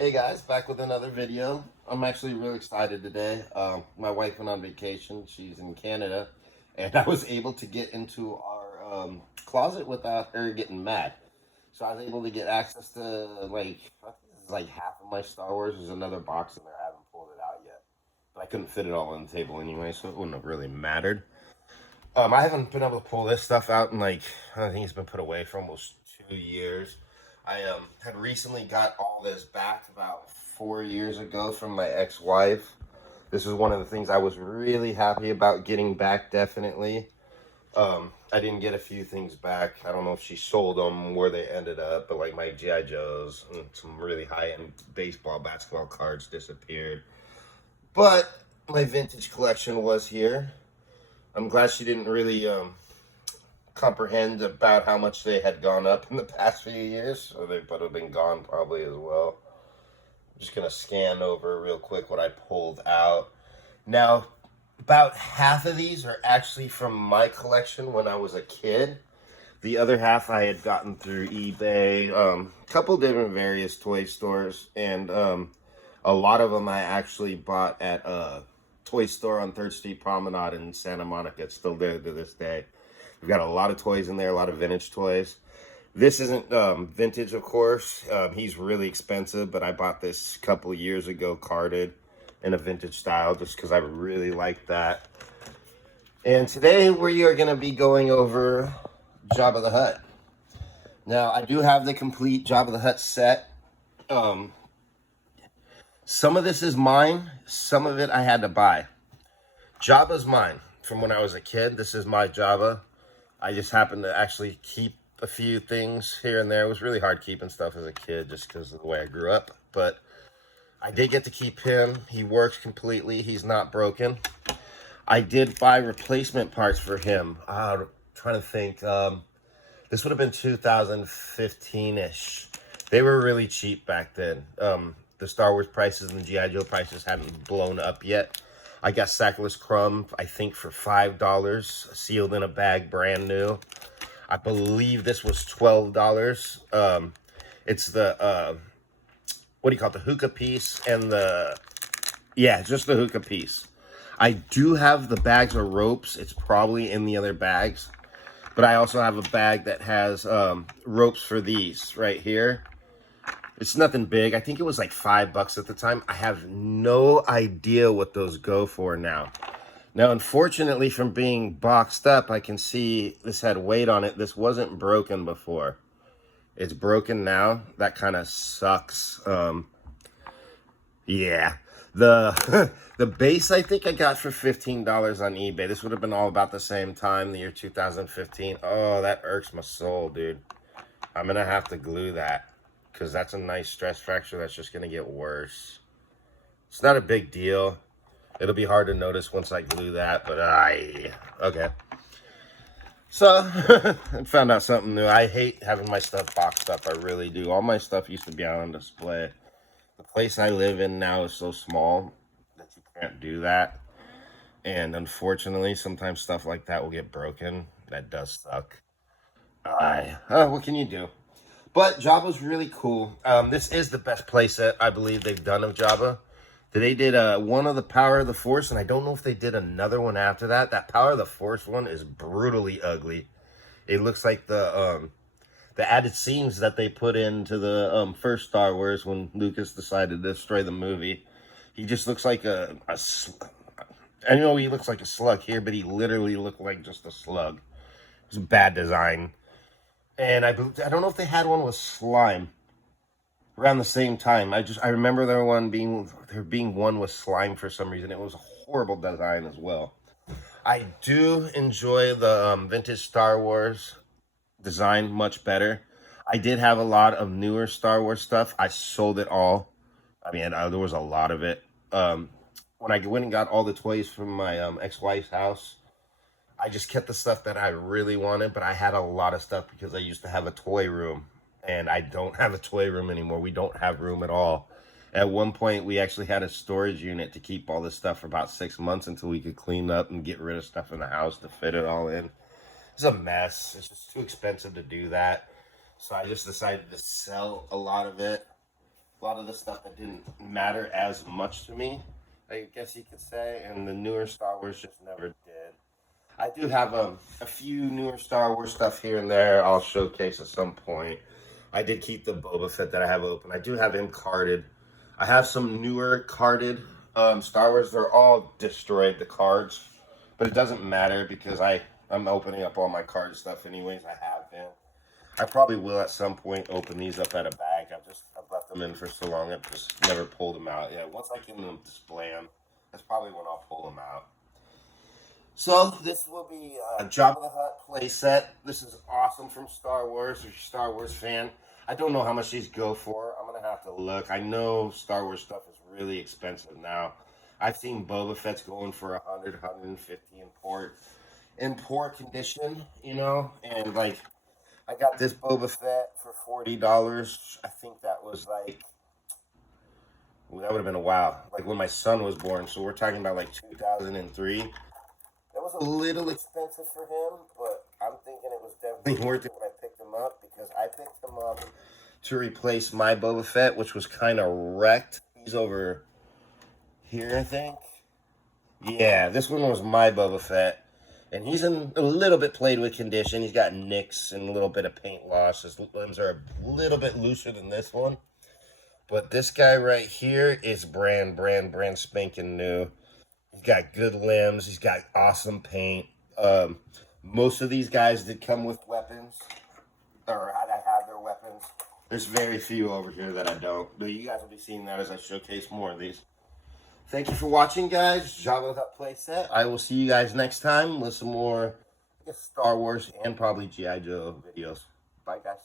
Hey guys, back with another video. I'm actually really excited today. My wife went on vacation. She's in Canada, and I was able to get into our closet without her getting mad. So I was able to get access to I think this is like half of my Star Wars. There's another box in there. I haven't pulled it out yet, but I couldn't fit it all on the table anyway, so it wouldn't have really mattered. I haven't been able to pull this stuff out in I think it's been put away for almost 2 years. I had recently got all this back about 4 years ago from my ex-wife. This is one of the things I was really happy about getting back, definitely. I didn't get a few things back. I don't know if she sold them, where they ended up, but like my G.I. Joes and some really high-end baseball, basketball cards disappeared. But my vintage collection was here. I'm glad she didn't really comprehend about how much they had gone up in the past few years, so they would have been gone probably as well. I'm just gonna scan over real quick what I pulled out. Now, about half of these are actually from my collection when I was a kid. The other half I had gotten through eBay, a couple different various toy stores, and a lot of them I actually bought at a toy store on 3rd Street Promenade in Santa Monica. It's still there to this day. We've got a lot of toys in there, a lot of vintage toys. This isn't vintage, of course. He's really expensive, but I bought this a couple years ago, carded in a vintage style, just because I really like that. And today we are going to be going over Jabba the Hutt. Now, I do have the complete Jabba the Hutt set. Some of this is mine. Some of it I had to buy. Jabba's mine from when I was a kid. This is my Jabba. I just happened to actually keep a few things here and there. It was really hard keeping stuff as a kid just because of the way I grew up. But I did get to keep him. He works completely. He's not broken. I did buy replacement parts for him. I'm trying to think. This would have been 2015-ish. They were really cheap back then. The Star Wars prices and the G.I. Joe prices hadn't blown up yet. I got Sackless Crumb, I think, for $5, sealed in a bag, brand new. I believe this was $12. It's the, what do you call it, the hookah piece and just the hookah piece. I do have the bags of ropes. It's probably in the other bags. But I also have a bag that has ropes for these right here. It's nothing big. I think it was like $5 at the time. I have no idea what those go for now. Now, unfortunately, from being boxed up, I can see this had weight on it. This wasn't broken before. It's broken now. That kind of sucks. Yeah. The the base I think I got for $15 on eBay. This would have been all about the same time, the year 2015. Oh, that irks my soul, dude. I'm going to have to glue that, because that's a nice stress fracture that's just going to get worse. It's not a big deal. It'll be hard to notice once I glue that, but okay. So, I found out something new. I hate having my stuff boxed up. I really do. All my stuff used to be out on display. The place I live in now is so small that you can't do that. And unfortunately, sometimes stuff like that will get broken. That does suck. What can you do? But Jabba's really cool. This is the best playset I believe they've done of Jabba. They did one of the Power of the Force, and I don't know if they did another one after that. That Power of the Force one is brutally ugly. It looks like the added scenes that they put into the first Star Wars when Lucas decided to destroy the movie. He just looks like I know he looks like a slug here, but he literally looked like just a slug. It's bad design. And I don't know if they had one with slime around the same time. I remember there being one with slime for some reason. It was a horrible design as well. I do enjoy the vintage Star Wars design much better. I did have a lot of newer Star Wars stuff. I sold it all. I mean, there was a lot of it. When I went and got all the toys from my ex-wife's house, I just kept the stuff that I really wanted, but I had a lot of stuff because I used to have a toy room, and I don't have a toy room anymore. We don't have room at all. At one point, we actually had a storage unit to keep all this stuff for about 6 months until we could clean up and get rid of stuff in the house to fit it all in. It's a mess. It's just too expensive to do that. So I just decided to sell a lot of it. A lot of the stuff that didn't matter as much to me, I guess you could say, and the newer Star Wars just never did. I do have a few newer Star Wars stuff here and there I'll showcase at some point. I did keep the Boba Fett that I have open. I do have him carded. I have some newer carded Star Wars. They're all destroyed, the cards. But it doesn't matter because I'm opening up all my card stuff anyways. I have them. I probably will at some point open these up at a bag. I've left them in for so long. I've just never pulled them out. Yeah, once I can display them, that's probably when I'll pull them out. So this will be a Jabba the Hutt playset. This is awesome from Star Wars. If you're a Star Wars fan, I don't know how much these go for. I'm gonna have to look. I know Star Wars stuff is really expensive now. I've seen Boba Fett's going for 100, 150 in poor condition, you know, and like I got this Boba Fett for $40. I think that was like that would have been a while, like when my son was born. So we're talking about like 2003. It was a little expensive for him, but I'm thinking it was definitely worth it when I picked him up because I picked him up to replace my Boba Fett, which was kind of wrecked. He's over here, I think. Yeah, this one was my Boba Fett. And he's in a little bit played with condition. He's got nicks and a little bit of paint loss. His limbs are a little bit looser than this one. But this guy right here is brand spanking new. He's got good limbs. He's got awesome paint. Most of these guys did come with weapons. Or I have their weapons. There's very few over here that I don't. But you guys will be seeing that as I showcase more of these. Thank you for watching, guys. Jabba the Hutt playset. I will see you guys next time with some more Star Wars and probably G.I. Joe videos. Bye, guys.